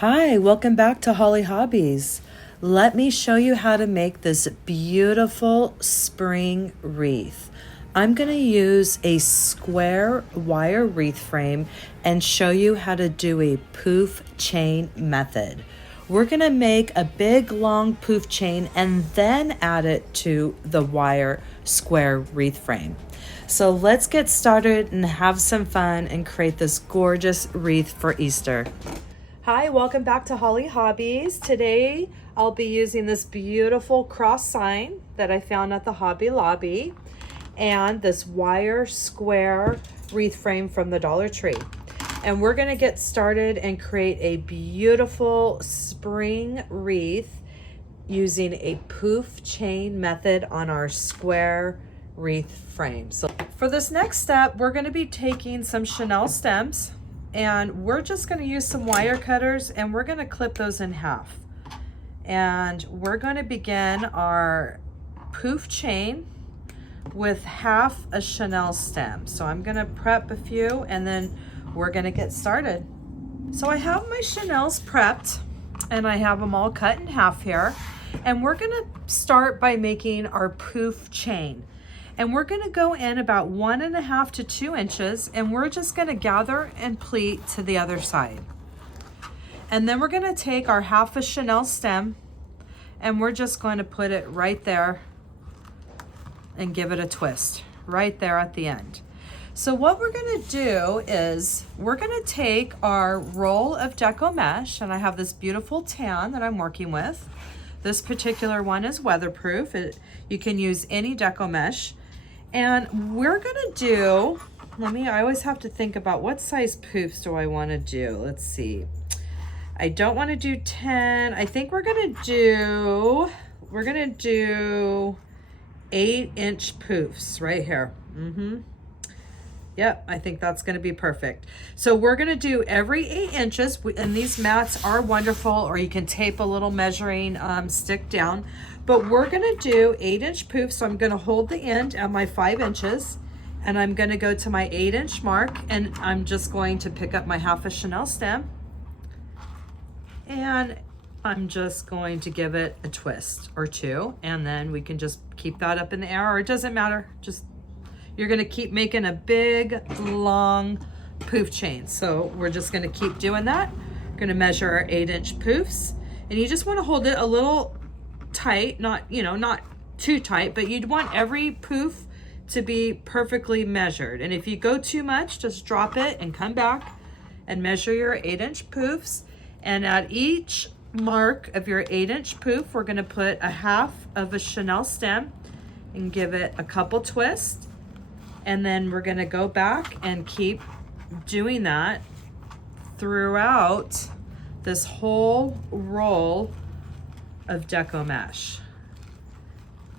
Hi, welcome back to Holly Hobbies. Let me show you how to make this beautiful spring wreath. I'm going to use a square wire wreath frame and show you how to do a poof chain method. We're going to make a big long poof chain and then add it to the wire square wreath frame. So let's get started and have some fun and create this gorgeous wreath for Easter. Hi, welcome back to Holly Hobbies. Today I'll be using this beautiful cross sign that I found at the Hobby Lobby and this wire square wreath frame from the Dollar Tree. And we're going to get started and create a beautiful spring wreath using a poof chain method on our square wreath frame. So for this next step, we're going to be taking some chenille stems and we're just going to use some wire cutters and we're going to clip those in half. And we're going to begin our poof chain with half a chenille stem. So I'm going to prep a few and then we're going to get started. So I have my chenilles prepped and I have them all cut in half here. And we're going to start by making our poof chain. And we're going to go in about 1.5 to 2 inches and we're just going to gather and pleat to the other side. And then we're going to take our half a chenille stem and we're just going to put it right there and give it a twist right there at the end. So what we're going to do is we're going to take our roll of deco mesh, and I have this beautiful tan that I'm working with. This particular one is weatherproof. You can use any deco mesh. And we're gonna do, I always have to think about what size poofs do I wanna do? Let's see. I don't wanna do 10. I think we're gonna do 8-inch poofs right here. Yep, I think that's gonna be perfect. So we're gonna do every 8 inches, and these mats are wonderful, or you can tape a little measuring stick down, but we're gonna do 8-inch poofs. So I'm gonna hold the end at my 5 inches, and I'm gonna go to my 8-inch mark, and I'm just going to pick up my half a chenille stem, and I'm just going to give it a twist or two, and then we can just keep that up in the air, or it doesn't matter, you're gonna keep making a big, long poof chain. So we're just gonna keep doing that. We're gonna measure our 8-inch poofs. And you just wanna hold it a little tight, not too tight, but you'd want every poof to be perfectly measured. And if you go too much, just drop it and come back and measure your 8-inch poofs. And at each mark of your 8-inch poof, we're gonna put a half of a chenille stem and give it a couple twists. And then we're gonna go back and keep doing that throughout this whole roll of deco mesh.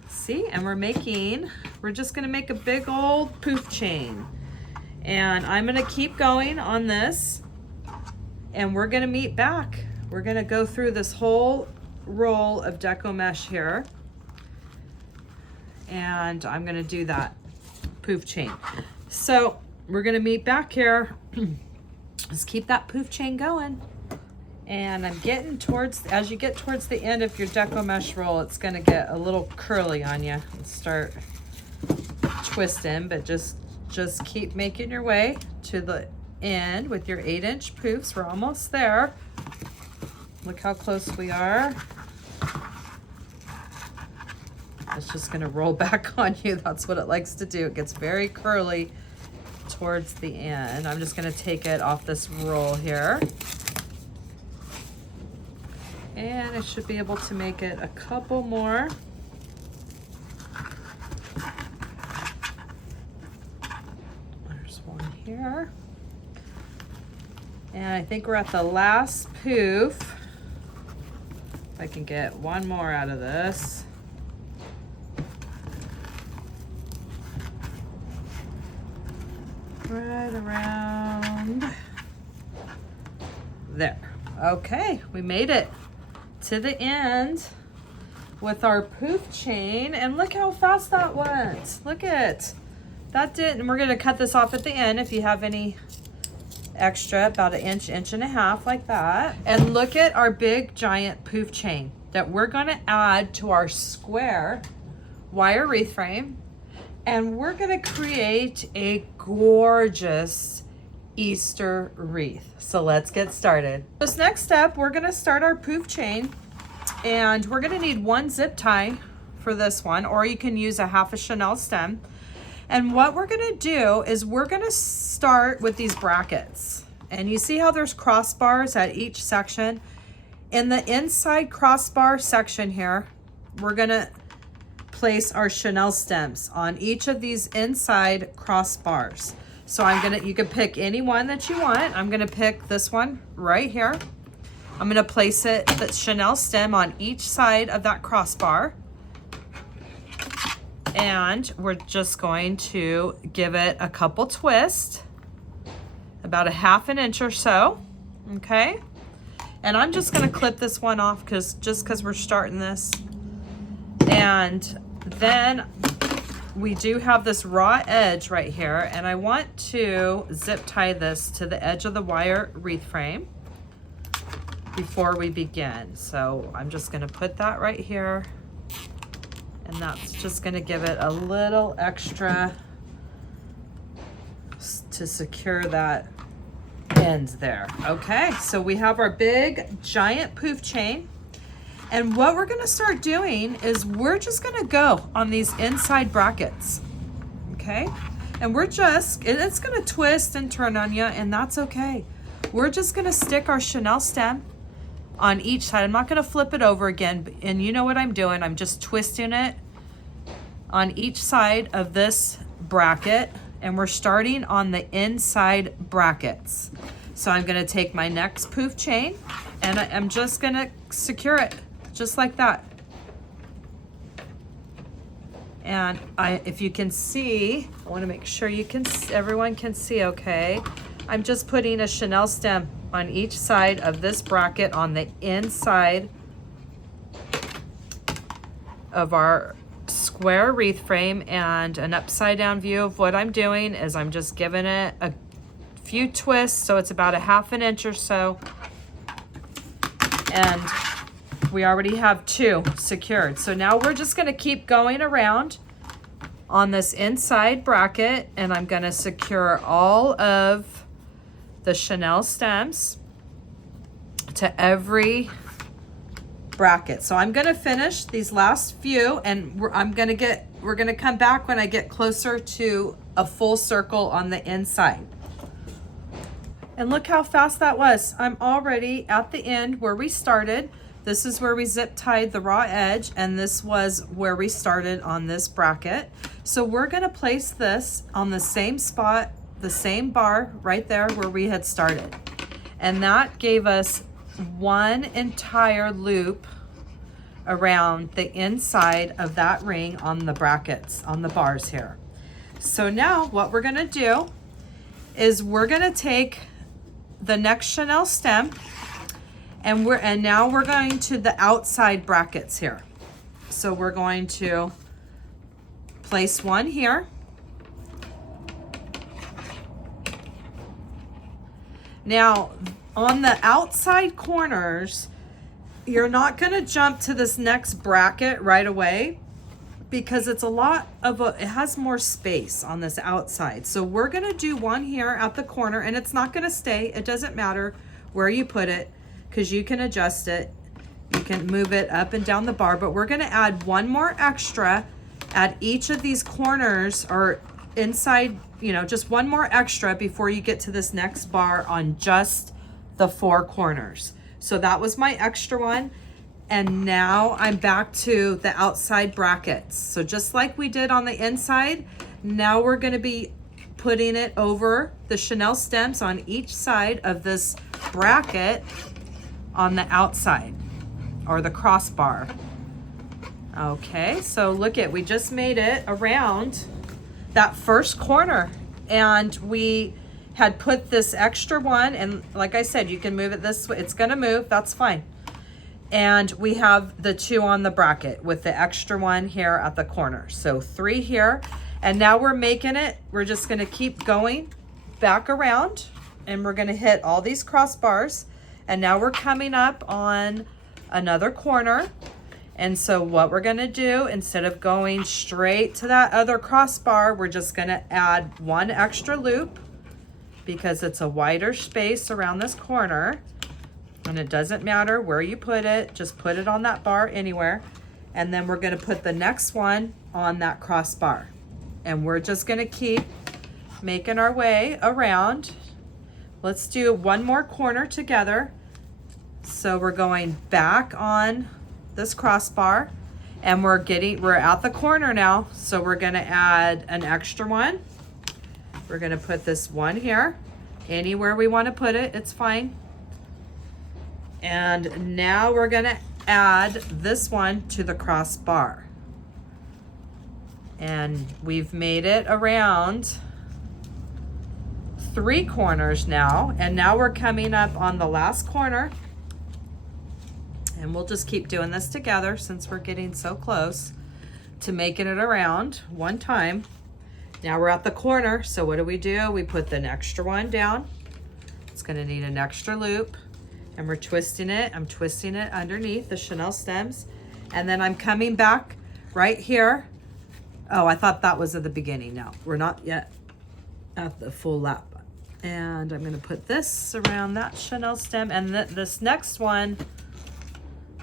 See, and we're just gonna make a big old poof chain. And I'm gonna keep going on this and we're gonna meet back. We're gonna go through this whole roll of deco mesh here. And I'm gonna do that poof chain. So we're gonna meet back here. Let's keep that poof chain going. And I'm getting as you get towards the end of your deco mesh roll, it's gonna get a little curly on you and start twisting, but just keep making your way to the end with your 8-inch poofs. We're almost there. Look how close we are. It's just gonna roll back on you. That's what it likes to do. It gets very curly towards the end. I'm just gonna take it off this roll here. And I should be able to make it a couple more. There's one here. And I think we're at the last poof. If I can get one more out of this. Right around there. Okay, we made it to the end with our poof chain, and look how fast that went. Look at that. And we're going to cut this off at the end if you have any extra, about an inch, inch and a half, like that. And look at our big giant poof chain that we're gonna add to our square wire wreath frame. And we're gonna create a gorgeous Easter wreath. So let's get started. This next step, we're gonna start our poof chain, and we're gonna need one zip tie for this one, or you can use a half a Chanel stem. And what we're gonna do is we're gonna start with these brackets. And you see how there's crossbars at each section? In the inside crossbar section here, we're gonna place our Chanel stems on each of these inside crossbars. So you can pick any one that you want. I'm gonna pick this one right here. I'm gonna place the Chanel stem on each side of that crossbar. And we're just going to give it a couple twists, about a half an inch or so, okay? And I'm just gonna clip this one off just because we're starting this. And then we do have this raw edge right here, and I want to zip tie this to the edge of the wire wreath frame before we begin. So I'm just gonna put that right here. And that's just gonna give it a little extra to secure that end there. Okay, so we have our big giant poof chain. And what we're gonna start doing is we're just gonna go on these inside brackets, okay? And it's gonna twist and turn on you, and that's okay. We're just gonna stick our Chanel stem on each side. I'm not gonna flip it over again, and you know what I'm doing. I'm just twisting it on each side of this bracket, and we're starting on the inside brackets. So I'm gonna take my next poof chain, and I'm just gonna secure it, just like that. And if you can see, I wanna make sure everyone can see, okay? I'm just putting a Chanel stem on each side of this bracket on the inside of our square wreath frame. And an upside down view of what I'm doing is I'm just giving it a few twists, so it's about a half an inch or so. And we already have two secured. So now we're just gonna keep going around on this inside bracket, and I'm gonna secure all of the Chanel stems to every bracket. So I'm gonna finish these last few, and we're gonna come back when I get closer to a full circle on the inside. And look how fast that was. I'm already at the end where we started. This is where we zip tied the raw edge, and this was where we started on this bracket. So we're gonna place this on the same spot, the same bar right there where we had started. And that gave us one entire loop around the inside of that ring on the brackets, on the bars here. So now what we're gonna do is we're gonna take the next Chanel stem, and now we're going to the outside brackets here. So we're going to place one here. Now, on the outside corners, you're not gonna jump to this next bracket right away because it has more space on this outside. So we're gonna do one here at the corner, and it's not gonna stay. It doesn't matter where you put it because you can adjust it. You can move it up and down the bar, but we're gonna add one more extra at each of these corners, or inside, just one more extra before you get to this next bar on just the four corners. So that was my extra one. And now I'm back to the outside brackets. So just like we did on the inside, now we're gonna be putting it over the Chanel stems on each side of this bracket on the outside, or the crossbar. Okay, so we just made it around that first corner, and we had put this extra one, and like I said, you can move it this way. It's gonna move, that's fine. And we have the two on the bracket with the extra one here at the corner. So 3 here, and now we're just gonna keep going back around and we're gonna hit all these crossbars. And now we're coming up on another corner. And so what we're gonna do, instead of going straight to that other crossbar, we're just gonna add one extra loop because it's a wider space around this corner. And it doesn't matter where you put it, just put it on that bar anywhere. And then we're gonna put the next one on that crossbar. And we're just gonna keep making our way around. Let's do one more corner together. So we're going back on this crossbar and we're at the corner now. So we're gonna add an extra one. We're gonna put this one here. Anywhere we wanna put it, it's fine. And now we're gonna add this one to the crossbar. And we've made it around 3 corners now. And now we're coming up on the last corner. And we'll just keep doing this together since we're getting so close to making it around one time. Now we're at the corner, so what do? We put an extra one down. It's gonna need an extra loop, and we're twisting it. I'm twisting it underneath the chenille stems, and then I'm coming back right here. Oh, I thought that was at the beginning. No, we're not yet at the full lap. And I'm gonna put this around that chenille stem, and this next one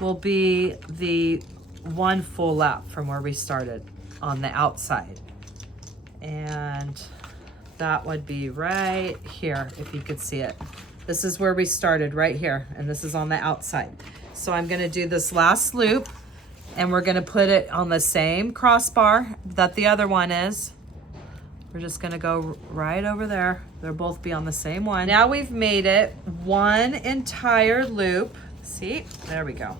will be the one full lap from where we started on the outside. And that would be right here, if you could see it. This is where we started, right here, and this is on the outside. So I'm gonna do this last loop, and we're gonna put it on the same crossbar that the other one is. We're just gonna go right over there. They'll both be on the same one. Now we've made it one entire loop. See, there we go.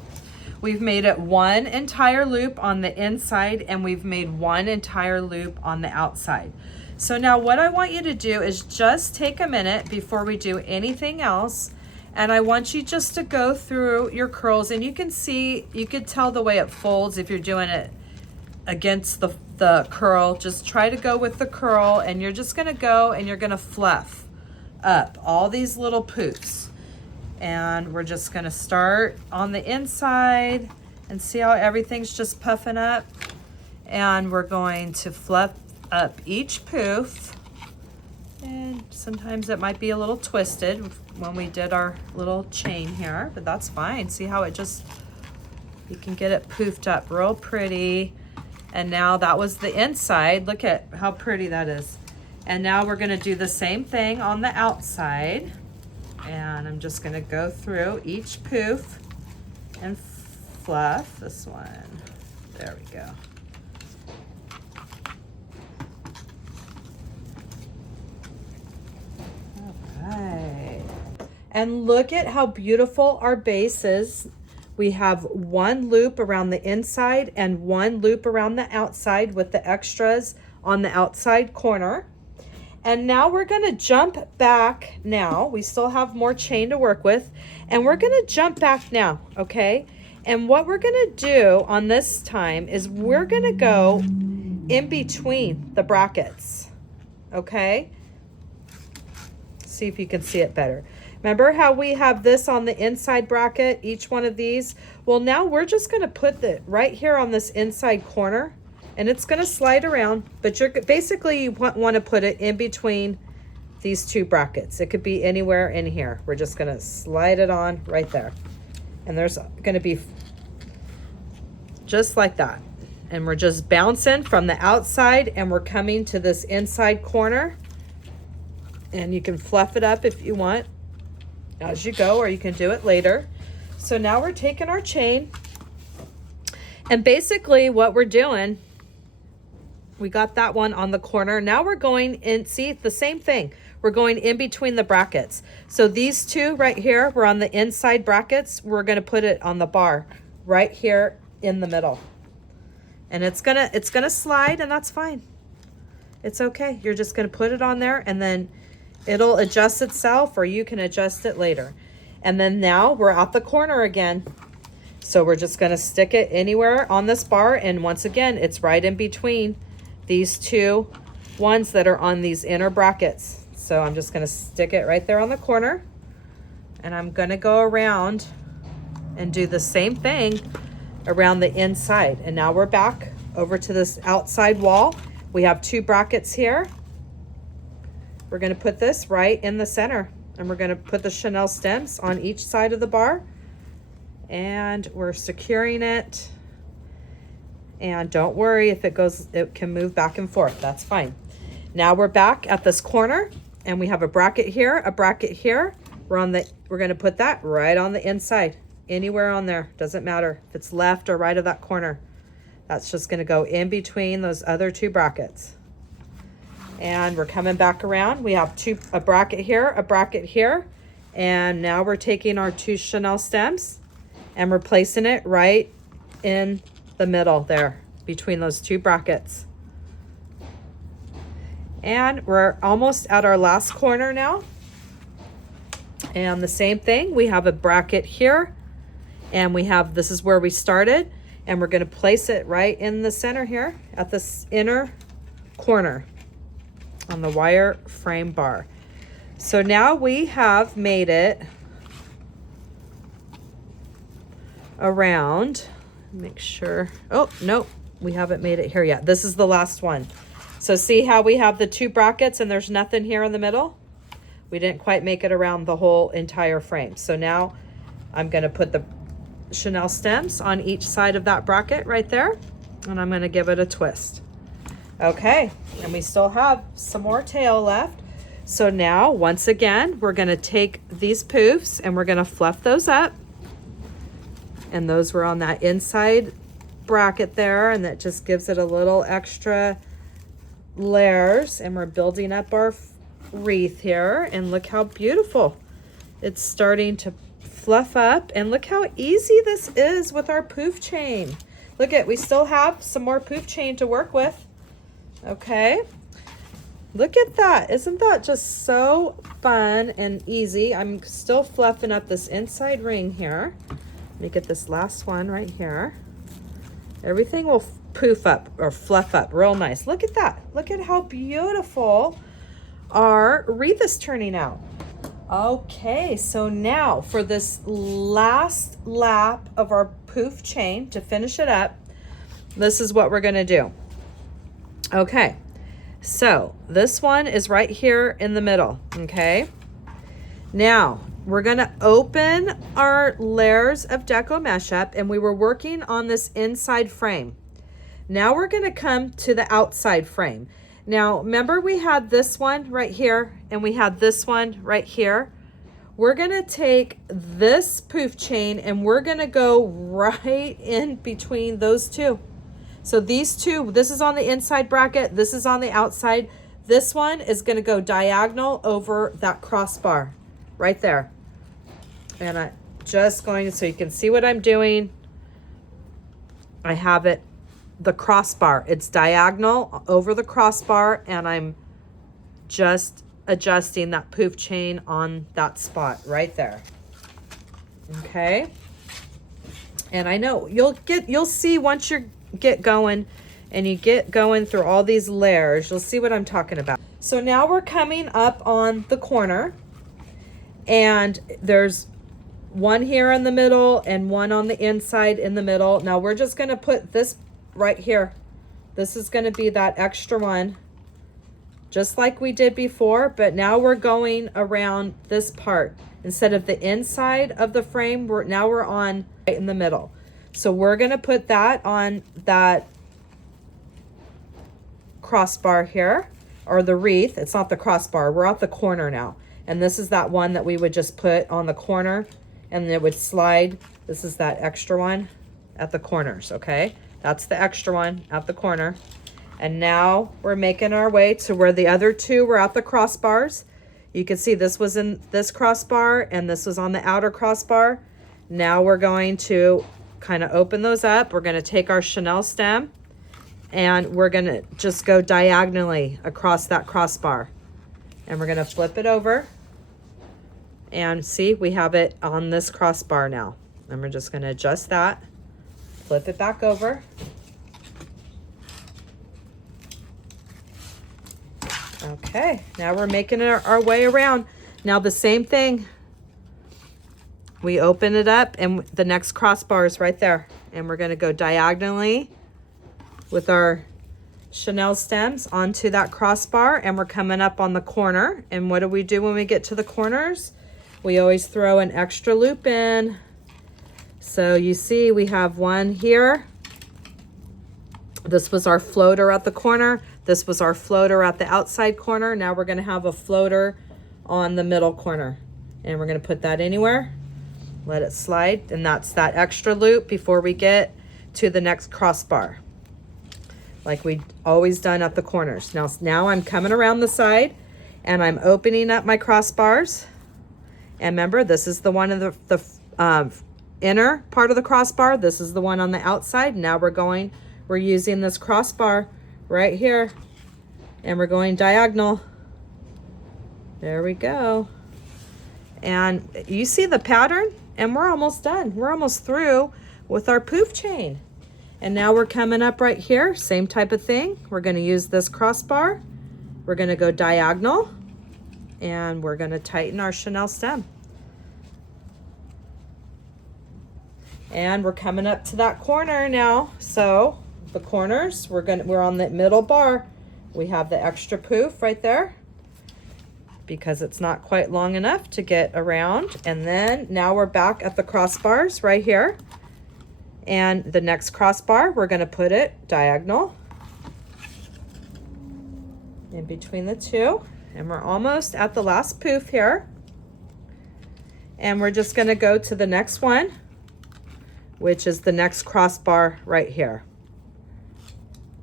We've made it one entire loop on the inside, and we've made one entire loop on the outside. So now what I want you to do is just take a minute before we do anything else, and I want you just to go through your curls, and you can see, you could tell the way it folds if you're doing it against the curl. Just try to go with the curl, and you're just gonna go and you're gonna fluff up all these little poofs. And we're just gonna start on the inside and see how everything's just puffing up. And we're going to fluff up each poof. And sometimes it might be a little twisted when we did our little chain here, but that's fine. See how it just, you can get it poofed up real pretty. And now that was the inside. Look at how pretty that is. And now we're gonna do the same thing on the outside. And I'm just gonna go through each poof and fluff this one. There we go. All right. And look at how beautiful our base is. We have one loop around the inside and one loop around the outside with the extras on the outside corner. And now we're gonna jump back now. We still have more chain to work with, and we're gonna jump back now, okay? And what we're gonna do on this time is we're gonna go in between the brackets, okay? See if you can see it better. Remember how we have this on the inside bracket, each one of these? Well, now we're just gonna put it right here on this inside corner, and it's gonna slide around, but you're basically, you want to put it in between these two brackets. It could be anywhere in here. We're just gonna slide it on right there. And there's gonna be just like that. And we're just bouncing from the outside, and we're coming to this inside corner. And you can fluff it up if you want as you go, or you can do it later. So now we're taking our chain, and basically what we're doing, we got that one on the corner. Now we're going in, see, the same thing. We're going in between the brackets. So these two right here, we're on the inside brackets. We're gonna put it on the bar right here in the middle. And it's gonna slide, and that's fine. It's okay. You're just gonna put it on there, and then it'll adjust itself, or you can adjust it later. And then now we're at the corner again. So we're just gonna stick it anywhere on this bar, and once again, it's right in between these two ones that are on these inner brackets. So I'm just gonna stick it right there on the corner, and I'm gonna go around and do the same thing around the inside. And now we're back over to this outside wall. We have 2 brackets here. We're gonna put this right in the center, and we're gonna put the chenille stems on each side of the bar, and we're securing it. And don't worry if it goes, it can move back and forth, that's fine. Now we're back at this corner, and we have a bracket here, a bracket here. We're gonna put that right on the inside, anywhere on there, doesn't matter if it's left or right of that corner. That's just gonna go in between those other 2 brackets. And we're coming back around. We have a bracket here, and now we're taking our 2 chenille stems and we're placing it right in the middle there between those 2 brackets. And we're almost at our last corner now. And the same thing, we have a bracket here, and this is where we started, and we're gonna place it right in the center here at this inner corner on the wire frame bar. So now we have made it around, make sure, oh no, we haven't made it here yet. This is the last one. So see how we have the 2 brackets and there's nothing here in the middle? We didn't quite make it around the whole entire frame. So now I'm gonna put the chenille stems on each side of that bracket right there, and I'm gonna give it a twist. Okay, and we still have some more tail left. So now, once again, we're gonna take these poofs and we're gonna fluff those up. And those were on that inside bracket there, and that just gives it a little extra layers. And we're building up our wreath here, and look how beautiful. It's starting to fluff up, and look how easy this is with our poof chain. Look at, we still have some more poof chain to work with. Okay, look at that. Isn't that just so fun and easy? I'm still fluffing up this inside ring here. Let me get this last one right here. Everything will poof up or fluff up real nice. Look at that. Look at how beautiful our wreath is turning out. Okay, so now for this last lap of our poof chain to finish it up, this is what we're gonna do. Okay, so this one is right here in the middle, okay? Now, we're gonna open our layers of deco mesh up, and we were working on this inside frame. Now we're gonna come to the outside frame. Now, remember we had this one right here, and we had this one right here? We're gonna take this poof chain, and we're gonna go right in between those 2. So these 2, this is on the inside bracket, this is on the outside. This one is gonna go diagonal over that crossbar right there. And I'm just going, so you can see what I'm doing. I have it, the crossbar, it's diagonal over the crossbar, and I'm just adjusting that poof chain on that spot right there. Okay. And I know you'll see once you get going and you get going through all these layers, you'll see what I'm talking about. So now we're coming up on the corner, and there's one here in the middle and one on the inside in the middle. Now we're just going to put this right here. This is going to be that extra one, just like we did before, but now we're going around this part. Instead of the inside of the frame, now we're on right in the middle. So we're going to put that on that crossbar here, or the wreath. It's not the crossbar, we're at the corner now. And this is that one that we would just put on the corner, and it would slide. This is that extra one at the corners, okay? That's the extra one at the corner. And now we're making our way to where the other 2 were at the crossbars. You can see this was in this crossbar, and this was on the outer crossbar. Now we're going to kind of open those up. We're going to take our chenille stem, and we're going to just go diagonally across that crossbar. And we're going to flip it over. And see, we have it on this crossbar now. And we're just going to adjust that, flip it back over. Okay. Okay, now we're making our way around. Now the same thing. We open it up and the next crossbar is right there. And we're gonna go diagonally with our chenille stems onto that crossbar, and we're coming up on the corner. And what do we do when we get to the corners? We always throw an extra loop in. So you see we have one here. This was our floater at the corner. This was our floater at the outside corner. Now we're gonna have a floater on the middle corner. And we're gonna put that anywhere. Let it slide, and that's that extra loop before we get to the next crossbar, like we always done at the corners. Now I'm coming around the side and I'm opening up my crossbars. And remember, this is the one in the inner part of the crossbar. This is the one on the outside. Now we're using this crossbar right here, and we're going diagonal. There we go. And you see the pattern? And we're almost done. We're almost through with our poof chain. And now we're coming up right here, same type of thing. We're gonna use this crossbar. We're gonna go diagonal, and we're gonna tighten our chenille stem. And we're coming up to that corner now. So the corners, we're on the middle bar. We have the extra poof right there, because it's not quite long enough to get around. And then now we're back at the crossbars right here. And the next crossbar, we're gonna put it diagonal in between the two. And we're almost at the last poof here. And we're just gonna go to the next one, which is the next crossbar right here.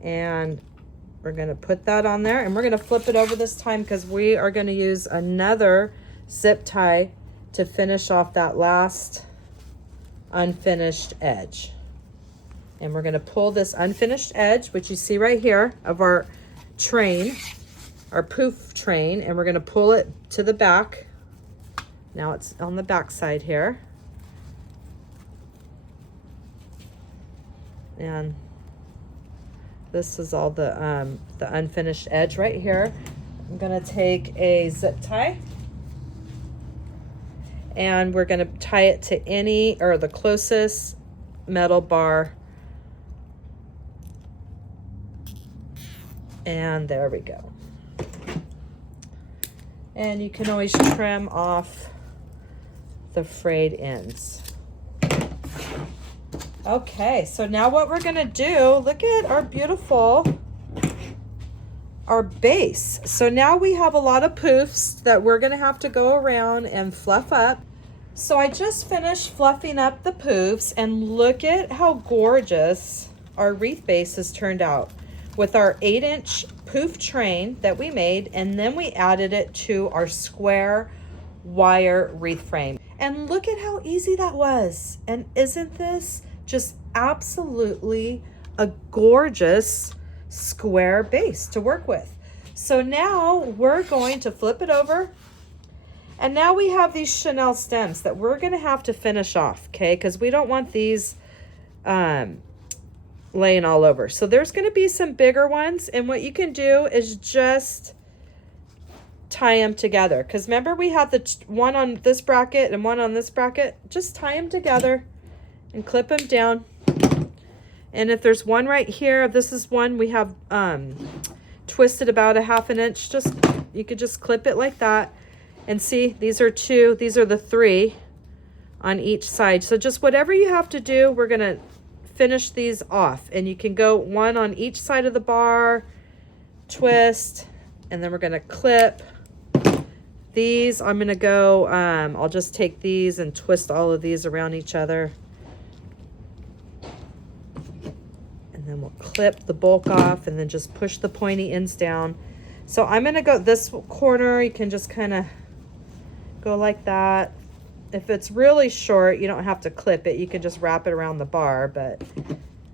And we're gonna put that on there, and we're gonna flip it over this time because we are gonna use another zip tie to finish off that last unfinished edge. And we're gonna pull this unfinished edge, which you see right here, of our train, our poof train, and we're gonna pull it to the back. Now it's on the back side here. And this is all the unfinished edge right here. I'm gonna take a zip tie, and we're gonna tie it to the closest metal bar. And there we go. And you can always trim off the frayed ends. Okay, so now what we're gonna do, look at our base. So now we have a lot of poofs that we're gonna have to go around and fluff up. So I just finished fluffing up the poofs, and look at how gorgeous our wreath base has turned out with our 8-inch poof train that we made, and then we added it to our square wire wreath frame. And look at how easy that was. And isn't this just absolutely a gorgeous square base to work with? So now we're going to flip it over, and now we have these chenille stems that we're going to have to finish off, okay? Because we don't want these laying all over. So there's going to be some bigger ones, and what you can do is just tie them together. Because remember, we had the one on this bracket and one on this bracket. Just tie them together and clip them down. And if there's one right here, this is one we have twisted about a 1/2 inch. Just, you could just clip it like that. And see, these are two, these are the 3 on each side. So just whatever you have to do, we're gonna finish these off. And you can go one on each side of the bar, twist, and then we're gonna clip these. I'm gonna go, I'll just take these and twist all of these around each other. And then we'll clip the bulk off and then just push the pointy ends down. So I'm gonna go this corner. You can just kind of go like that. If it's really short, you don't have to clip it. You can just wrap it around the bar. But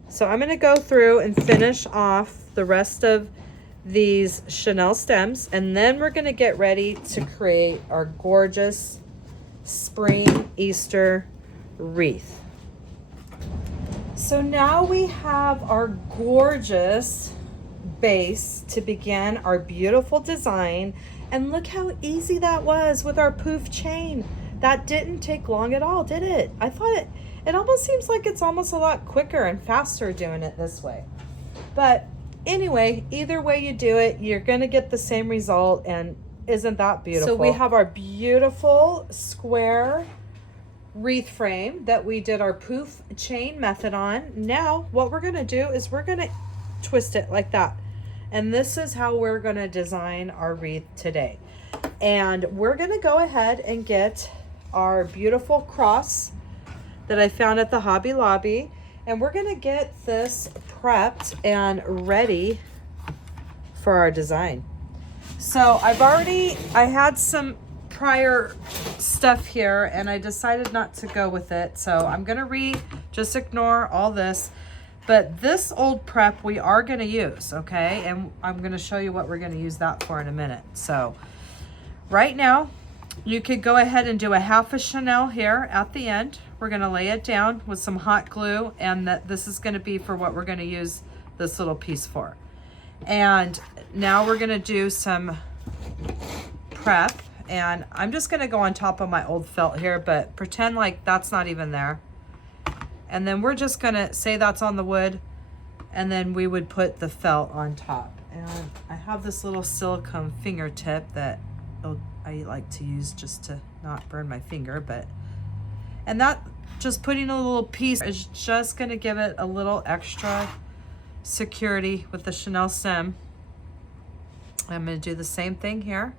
so I'm gonna go through and finish off the rest of these chenille stems, and then we're gonna get ready to create our gorgeous spring Easter wreath. So now we have our gorgeous base to begin our beautiful design. And look how easy that was with our poof chain. That didn't take long at all, did it? I thought it almost seems like it's almost a lot quicker and faster doing it this way. But anyway, either way you do it, you're gonna get the same result, and isn't that beautiful? So we have our beautiful square wreath frame that we did our poof chain method on. Now what we're gonna do is we're gonna twist it like that. And this is how we're gonna design our wreath today. And we're gonna go ahead and get our beautiful cross that I found at the Hobby Lobby. And we're gonna get this prepped and ready for our design. So I had some prior stuff here and I decided not to go with it. So I'm gonna just ignore all this. But this old prep we are gonna use, okay? And I'm gonna show you what we're gonna use that for in a minute. So right now, you could go ahead and do a half a Chanel here at the end. We're gonna lay it down with some hot glue, and this is gonna be for what we're gonna use this little piece for. And now we're gonna do some prep, and I'm just gonna go on top of my old felt here, but pretend like that's not even there. And then we're just gonna say that's on the wood, and then we would put the felt on top. And I have this little silicone fingertip that I like to use just to not burn my finger, and that just putting a little piece is just gonna give it a little extra security with the Chanel stem. I'm gonna do the same thing here.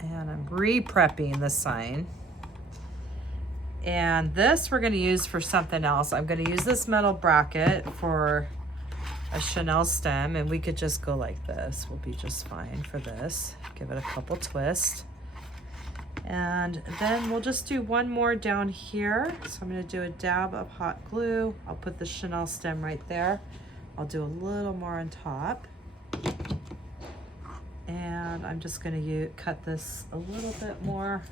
And I'm re-prepping the sign. And this we're gonna use for something else. I'm gonna use this metal bracket for a Chanel stem, and we could just go like this. We'll be just fine for this. Give it a couple twists. And then we'll just do one more down here. So I'm gonna do a dab of hot glue. I'll put the Chanel stem right there. I'll do a little more on top. And I'm just gonna cut this a little bit more.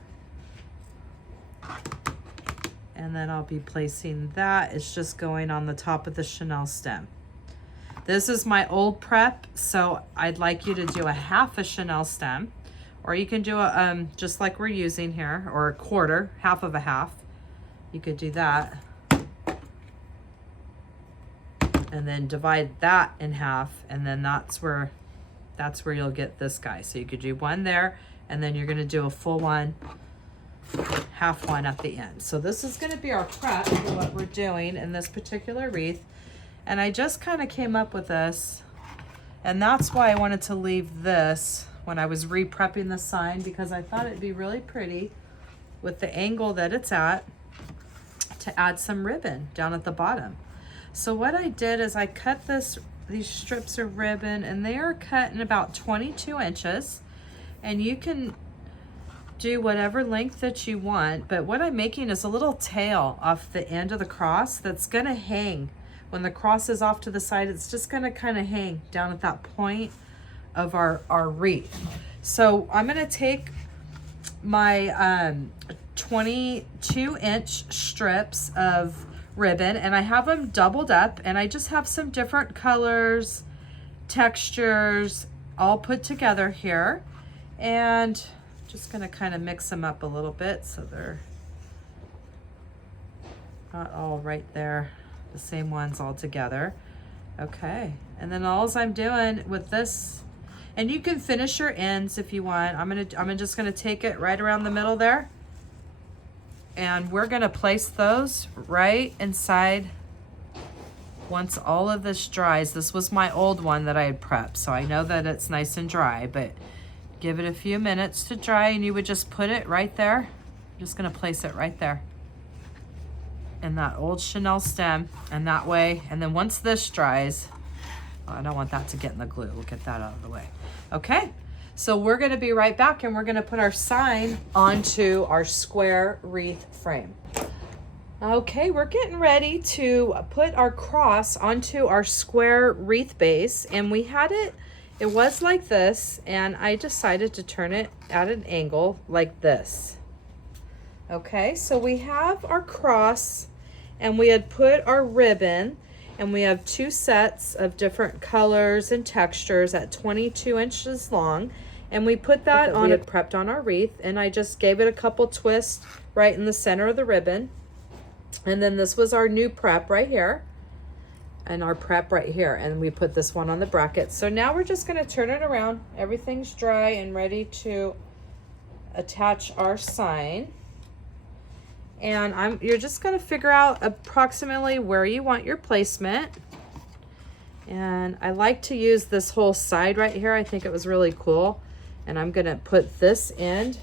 And then I'll be placing that. It's just going on the top of the Chanel stem. This is my old prep, so I'd like you to do a half a Chanel stem, or you can do a, just like we're using here, or a quarter, half of a half. You could do that. And then divide that in half, and then that's where you'll get this guy. So you could do one there, and then you're gonna do a full one, half one at the end. So this is gonna be our prep for what we're doing in this particular wreath. And I just kind of came up with this, and that's why I wanted to leave this when I was re-prepping the sign, because I thought it'd be really pretty with the angle that it's at to add some ribbon down at the bottom. So what I did is I cut these strips of ribbon, and they are cut in about 22 inches, and you can do whatever length that you want. But what I'm making is a little tail off the end of the cross that's gonna hang. When the cross is off to the side, it's just gonna kind of hang down at that point of our wreath. So I'm gonna take my 22-inch strips of ribbon, and I have them doubled up, and I just have some different colors, textures, all put together here. And just gonna kind of mix them up a little bit so they're not all right there, the same ones all together. Okay, and then all I'm doing with this, and you can finish your ends if you want. I'm just gonna take it right around the middle there, and we're gonna place those right inside once all of this dries. This was my old one that I had prepped, so I know that it's nice and dry, but give it a few minutes to dry, and you would just put it right there. I'm just gonna place it right there in that old Chanel stem, and that way, and then once this dries, I don't want that to get in the glue. We'll get that out of the way. Okay, so we're gonna be right back, and we're gonna put our sign onto our square wreath frame. Okay, we're getting ready to put our cross onto our square wreath base, and we had it was like this, and I decided to turn it at an angle like this. Okay, so we have our cross, and we had put our ribbon, And we have 2 sets of different colors and textures at 22 inches long. And we put that on, it prepped on our wreath, and I just gave it a couple twists right in the center of the ribbon. And then this was our new prep right here, and our prep right here, and we put this one on the bracket. So now we're just going to turn it around. Everything's dry and ready to attach our sign. And you're just going to figure out approximately where you want your placement. And I like to use this whole side right here. I think it was really cool. And I'm going to put this end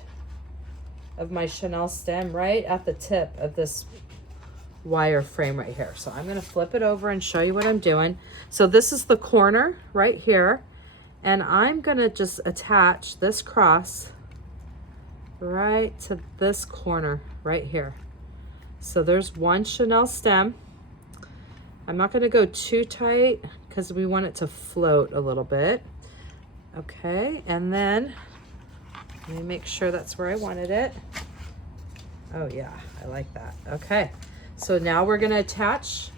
of my Chanel stem right at the tip of this wire frame right here. So I'm going to flip it over and show you what I'm doing. So this is the corner right here, and I'm going to just attach this cross right to this corner right here. So there's one Chanel stem. I'm not going to go too tight because we want it to float a little bit. Okay, and then let me make sure that's where I wanted it. Oh yeah, I like that. Okay, so now we're going to attach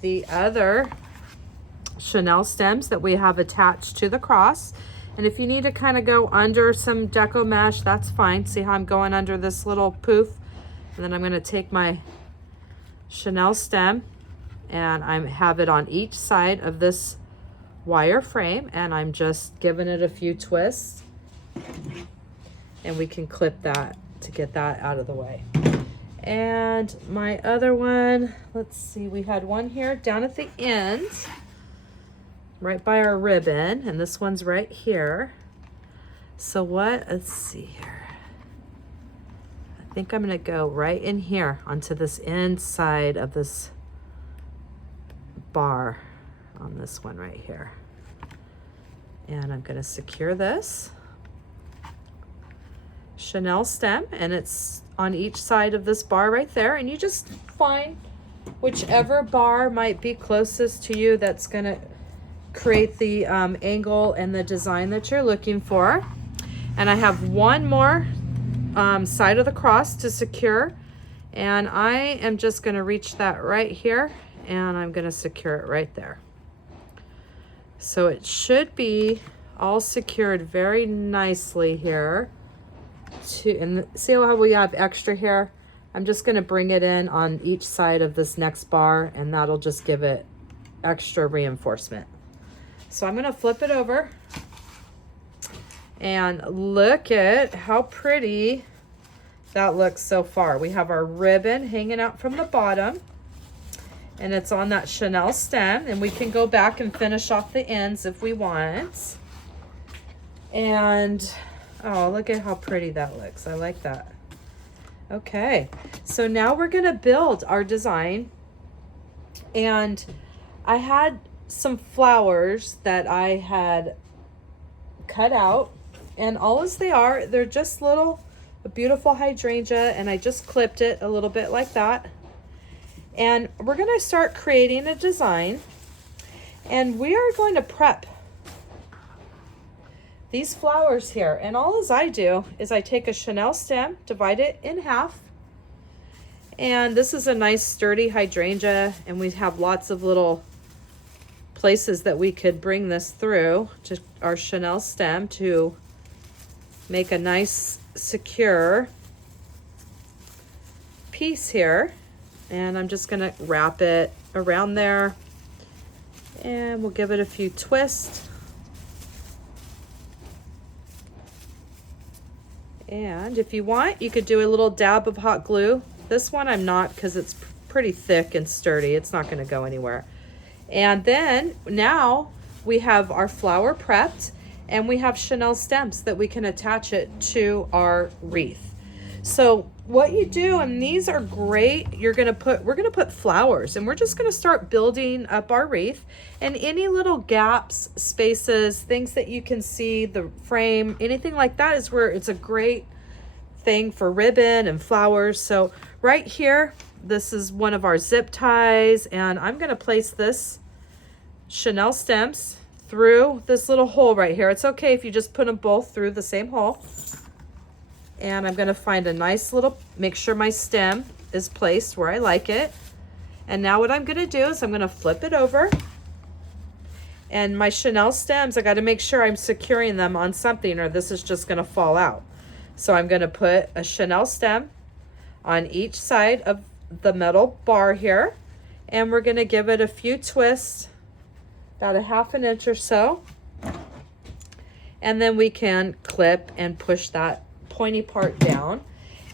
the other Chanel stems that we have attached to the cross. And if you need to kind of go under some deco mesh, that's fine. See how I'm going under this little poof? And then I'm going to take my Chanel stem, and I have it on each side of this wire frame, and I'm just giving it a few twists, and we can clip that to get that out of the way. And my other one, let's see, we had one here down at the end right by our ribbon, and this one's right here. So let's see here, I think I'm going to go right in here onto this inside of this bar on this one right here. And I'm going to secure this Chanel stem, and it's on each side of this bar right there. And you just find whichever bar might be closest to you that's going to create the angle and the design that you're looking for. And I have one more side of the cross to secure, and I am just going to reach that right here, and I'm going to secure it right there. So it should be all secured very nicely here. And see how we have extra here? I'm just going to bring it in on each side of this next bar, and that'll just give it extra reinforcement. So I'm going to flip it over, and look at how pretty that looks so far. We have our ribbon hanging out from the bottom, and it's on that Chanel stem, and we can go back and finish off the ends if we want. And oh, look at how pretty that looks. I like that. Okay, so now we're gonna build our design, and I had some flowers that I had cut out, and all as they are, they're just a beautiful hydrangea, and I just clipped it a little bit like that. And we're going to start creating a design, and we are going to prep these flowers here. And all as I do is I take a Chanel stem, divide it in half, and this is a nice sturdy hydrangea, and we have lots of little places that we could bring this through to our Chanel stem to make a nice secure piece here. And I'm just gonna wrap it around there, and we'll give it a few twists. And if you want, you could do a little dab of hot glue. This one I'm not, because it's pretty thick and sturdy. It's not gonna go anywhere. And then now we have our flower prepped, and we have Chanel stems that we can attach it to our wreath. So what you do, and these are great, we're gonna put flowers, and we're just gonna start building up our wreath. And any little gaps, spaces, things that you can see, the frame, anything like that is where it's a great thing for ribbon and flowers. So right here, this is one of our zip ties, and I'm gonna place this Chanel stems through this little hole right here. It's okay if you just put them both through the same hole. And I'm going to find a nice little, make sure my stem is placed where I like it. And now what I'm gonna do is I'm gonna flip it over. And my chenille stems, I gotta make sure I'm securing them on something or this is just gonna fall out. So I'm gonna put a chenille stem on each side of the metal bar here. And we're gonna give it a few twists, about a 1/2 inch or so. And then we can clip and push that pointy part down.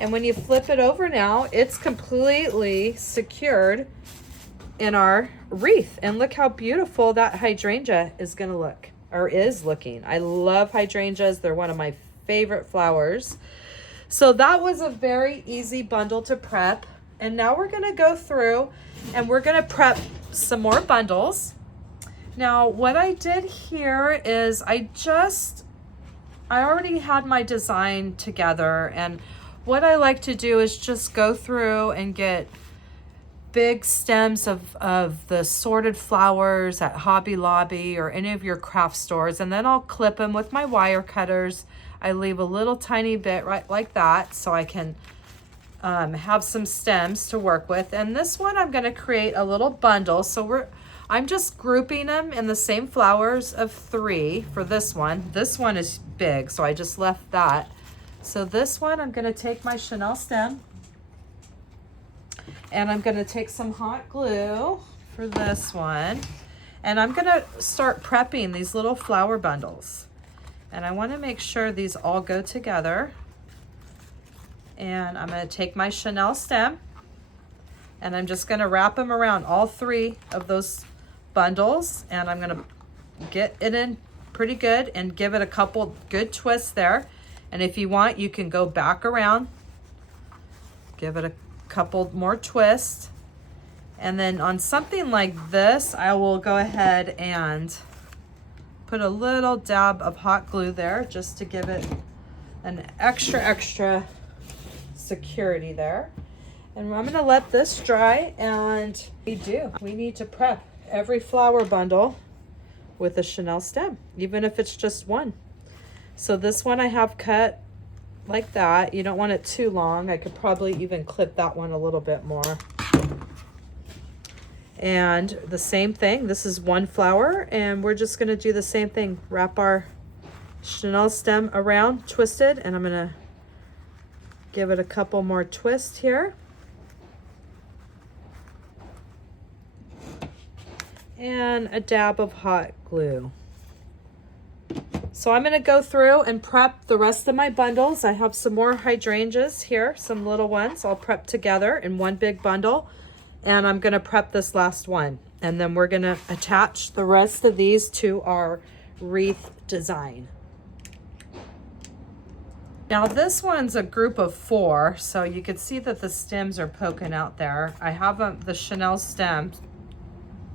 And when you flip it over now, it's completely secured in our wreath. And look how beautiful that hydrangea is gonna look, or is looking. I love hydrangeas. They're one of my favorite flowers. So that was a very easy bundle to prep. And now we're gonna go through and we're gonna prep some more bundles. Now, what I did here is I already had my design together, and what I like to do is just go through and get big stems of the sorted flowers at Hobby Lobby or any of your craft stores, and then I'll clip them with my wire cutters. I leave a little tiny bit right like that so I can have some stems to work with. And this one I'm going to create a little bundle, so I'm just grouping them in the same flowers of 3 for this one. This one is big, so I just left that. So this one, I'm gonna take my chenille stem and I'm gonna take some hot glue for this one. And I'm gonna start prepping these little flower bundles. And I wanna make sure these all go together. And I'm gonna take my chenille stem and I'm just gonna wrap them around all 3 of those bundles, and I'm gonna get it in pretty good and give it a couple good twists there. And if you want, you can go back around, give it a couple more twists. And then on something like this, I will go ahead and put a little dab of hot glue there just to give it an extra security there. And I'm gonna let this dry, and we need to prep every flower bundle with a chenille stem, even if it's just one. So this one I have cut like that. You don't want it too long. I could probably even clip that one a little bit more. And the same thing, this is one flower, and we're just gonna do the same thing. Wrap our chenille stem around, twisted, and I'm gonna give it a couple more twists here. And a dab of hot glue. So I'm gonna go through and prep the rest of my bundles. I have some more hydrangeas here, some little ones I'll prep together in one big bundle. And I'm gonna prep this last one. And then we're gonna attach the rest of these to our wreath design. Now this one's a group of 4, so you can see that the stems are poking out there. I have the chenille stems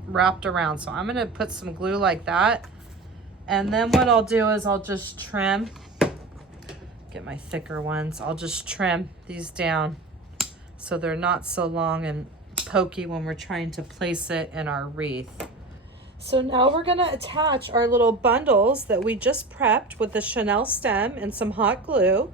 wrapped around, so I'm gonna put some glue like that, and then what I'll do is I'll just trim, get my thicker ones, I'll just trim these down so they're not so long and pokey when we're trying to place it in our wreath. So now we're gonna attach our little bundles that we just prepped with the chenille stem and some hot glue,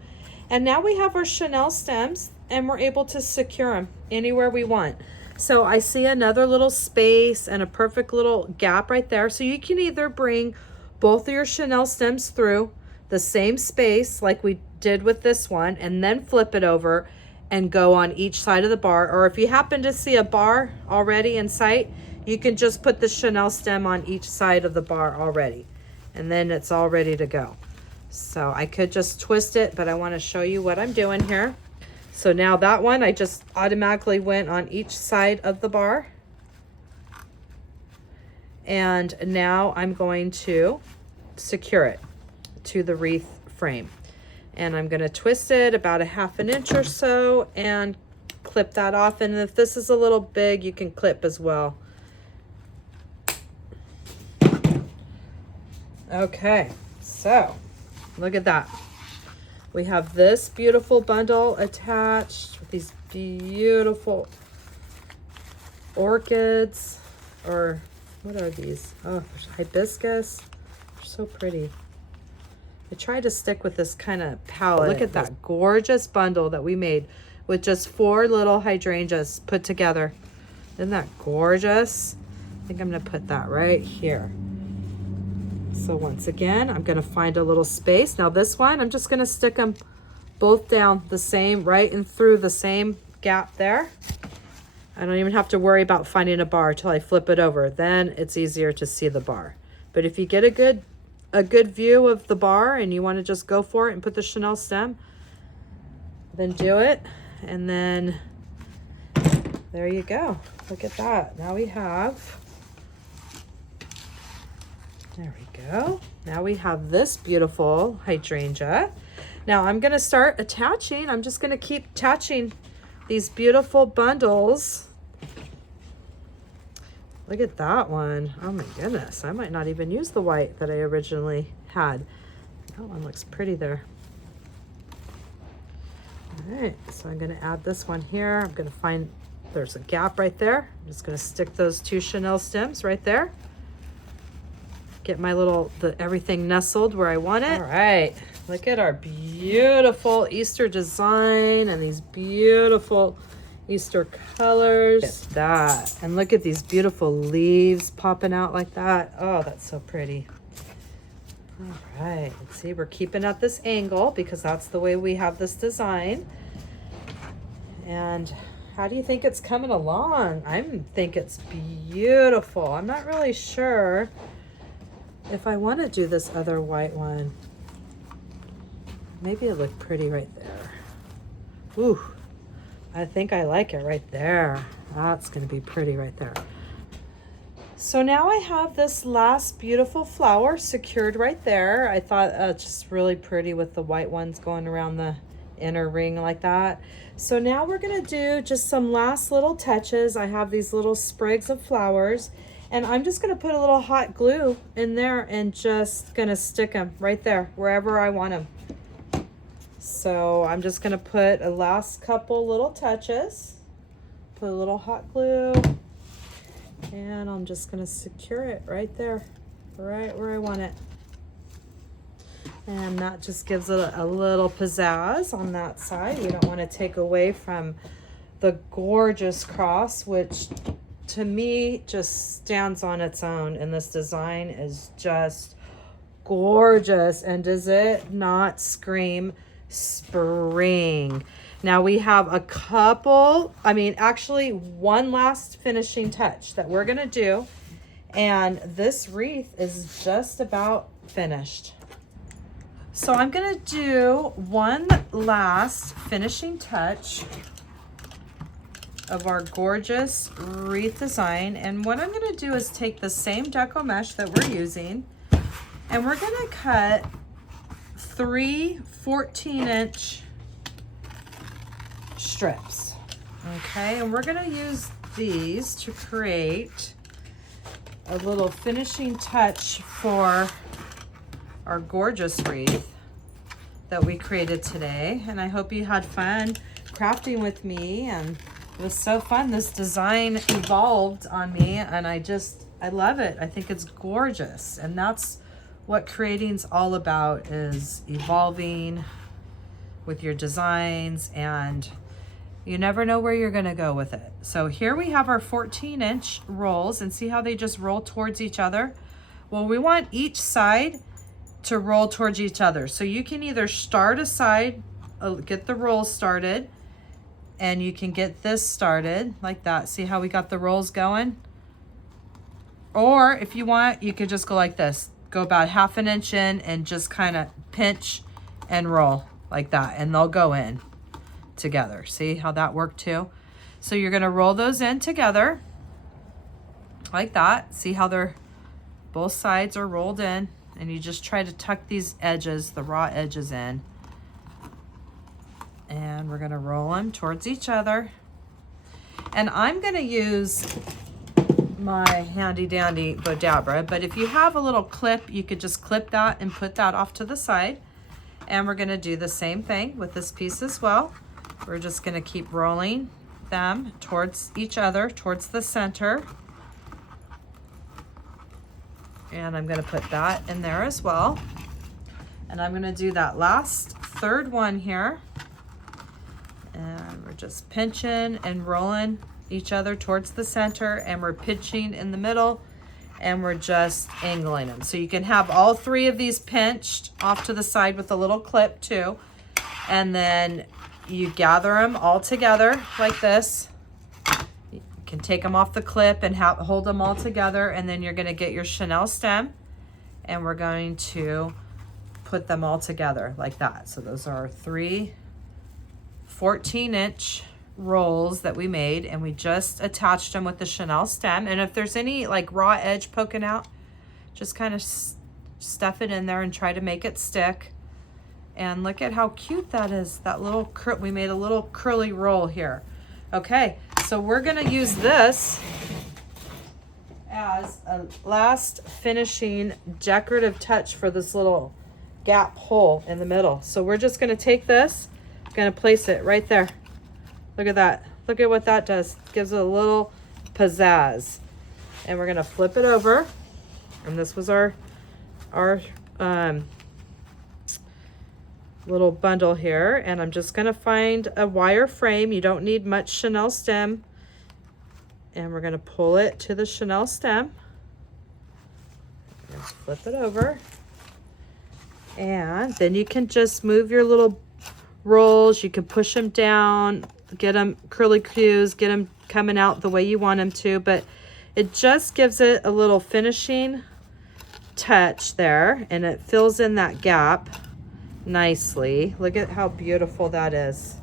and now we have our chenille stems and we're able to secure them anywhere we want. So I see another little space and a perfect little gap right there. So you can either bring both of your chenille stems through the same space like we did with this one, and then flip it over and go on each side of the bar. Or if you happen to see a bar already in sight, you can just put the chenille stem on each side of the bar already, and then it's all ready to go. So I could just twist it, but I want to show you what I'm doing here. So now that one, I just automatically went on each side of the bar. And now I'm going to secure it to the wreath frame. And I'm going to twist it about a 1/2 inch or so and clip that off. And if this is a little big, you can clip as well. Okay, so look at that. We have this beautiful bundle attached with these beautiful orchids, or what are these? Oh, hibiscus. They're so pretty. I tried to stick with this kind of palette. Look at that gorgeous bundle that we made with just 4 little hydrangeas put together. Isn't that gorgeous? I think I'm gonna put that right here. So once again, I'm gonna find a little space. Now this one, I'm just gonna stick them both down the same, right and through the same gap there. I don't even have to worry about finding a bar till I flip it over. Then it's easier to see the bar. But if you get a good view of the bar and you wanna just go for it and put the Chanel stem, then do it. And then there you go. Look at that. Now we have, there we go. Now we have this beautiful hydrangea. Now I'm gonna start attaching. I'm just gonna keep attaching these beautiful bundles. Look at that one. Oh my goodness. I might not even use the white that I originally had. That one looks pretty there. All right, so I'm gonna add this one here. I'm gonna find, there's a gap right there. I'm just gonna stick those 2 Chanel stems right there. Get my little, everything nestled where I want it. All right, look at our beautiful Easter design and these beautiful Easter colors. Look at that. And look at these beautiful leaves popping out like that. Oh, that's so pretty. All right, let's see, we're keeping at this angle because that's the way we have this design. And how do you think it's coming along? I think it's beautiful. I'm not really sure if I want to do this other white one. Maybe it looked pretty right there. Ooh, I think I like it right there. That's going to be pretty right there. So now I have this last beautiful flower secured right there. I thought just really pretty with the white ones going around the inner ring like that. So now we're gonna do just some last little touches. I have these little sprigs of flowers and I'm just gonna put a little hot glue in there and just gonna stick them right there, wherever I want them. So I'm just gonna put a last couple little touches, put a little hot glue, and I'm just gonna secure it right there, right where I want it. And that just gives it a little pizzazz on that side. We don't want to take away from the gorgeous cross, which to me just stands on its own. And this design is just gorgeous. And does it not scream spring? Now we have a couple, actually one last finishing touch that we're gonna do. And this wreath is just about finished. So I'm gonna do one last finishing touch of our gorgeous wreath design. And what I'm gonna do is take the same deco mesh that we're using and we're gonna cut 3 14-inch strips. Okay, and we're gonna use these to create a little finishing touch for our gorgeous wreath that we created today. And I hope you had fun crafting with me, and it was so fun. This design evolved on me and I love it. I think it's gorgeous, and that's what creating's all about, is evolving with your designs, and you never know where you're gonna go with it. So here we have our 14-inch rolls, and see how they just roll towards each other? Well, we want each side to roll towards each other. So you can either start a side, get the rolls started, and you can get this started like that. See how we got the rolls going? Or if you want, you could just go like this. Go about 1/2 inch in and just kind of pinch and roll like that, and they'll go in together. See how that worked too? So you're gonna roll those in together like that. See how they're, both sides are rolled in, and you just try to tuck these edges, the raw edges in. And we're gonna roll them towards each other. And I'm gonna use my handy dandy Bodabra, but if you have a little clip, you could just clip that and put that off to the side. And we're gonna do the same thing with this piece as well. We're just gonna keep rolling them towards each other, towards the center. And I'm gonna put that in there as well. And I'm gonna do that last third one here. And we're just pinching and rolling each other towards the center, and we're pinching in the middle, and we're just angling them. So you can have all 3 of these pinched off to the side with a little clip too. And then you gather them all together like this. You can take them off the clip and hold them all together, and then you're gonna get your chenille stem, and we're going to put them all together like that. So those are 3 14-inch rolls that we made, and we just attached them with the chenille stem. And if there's any like raw edge poking out, just kind of stuff it in there and try to make it stick. And look at how cute that is. That little we made a little curly roll here. Okay, so we're gonna use this as a last finishing decorative touch for this little gap hole in the middle. So we're just gonna take this, gonna place it right there. Look at that. Look at what that does. Gives it a little pizzazz. And we're gonna flip it over. And this was our little bundle here. And I'm just gonna find a wire frame. You don't need much chenille stem. And we're gonna pull it to the chenille stem. And flip it over. And then you can just move your little rolls. You can push them down, get them curly cues, get them coming out the way you want them to, but it just gives it a little finishing touch there, and it fills in that gap nicely. Look at how beautiful that is.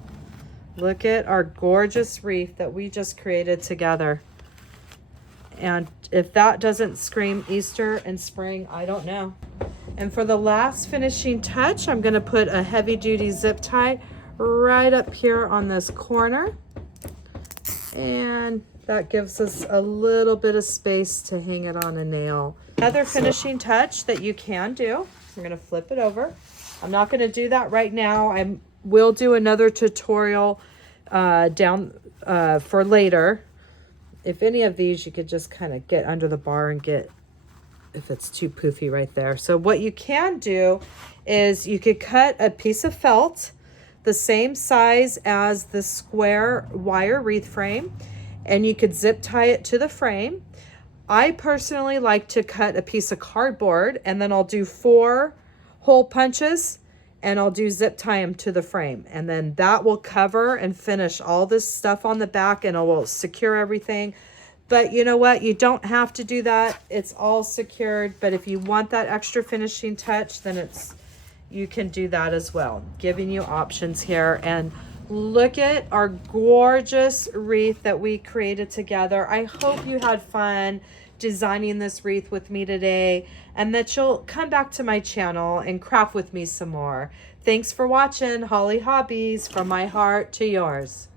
Look at our gorgeous wreath that we just created together. And if that doesn't scream Easter and spring, I don't know. And for the last finishing touch, I'm gonna put a heavy duty zip tie right up here on this corner. And that gives us a little bit of space to hang it on a nail. Another finishing touch that you can do, I'm gonna flip it over. I'm not gonna do that right now. I will do another tutorial for later. If any of these, you could just kind of get under the bar and get, if it's too poofy right there. So what you can do is you could cut a piece of felt the same size as the square wire wreath frame, and you could zip tie it to the frame. I personally like to cut a piece of cardboard, and then I'll do 4 hole punches, and I'll do zip tie them to the frame. And then that will cover and finish all this stuff on the back, and it will secure everything. But you know what? You don't have to do that. It's all secured. But if you want that extra finishing touch, then you can do that as well. Giving you options here. And look at our gorgeous wreath that we created together. I hope you had fun designing this wreath with me today, and that you'll come back to my channel and craft with me some more. Thanks for watching Holly Hobbies, from my heart to yours.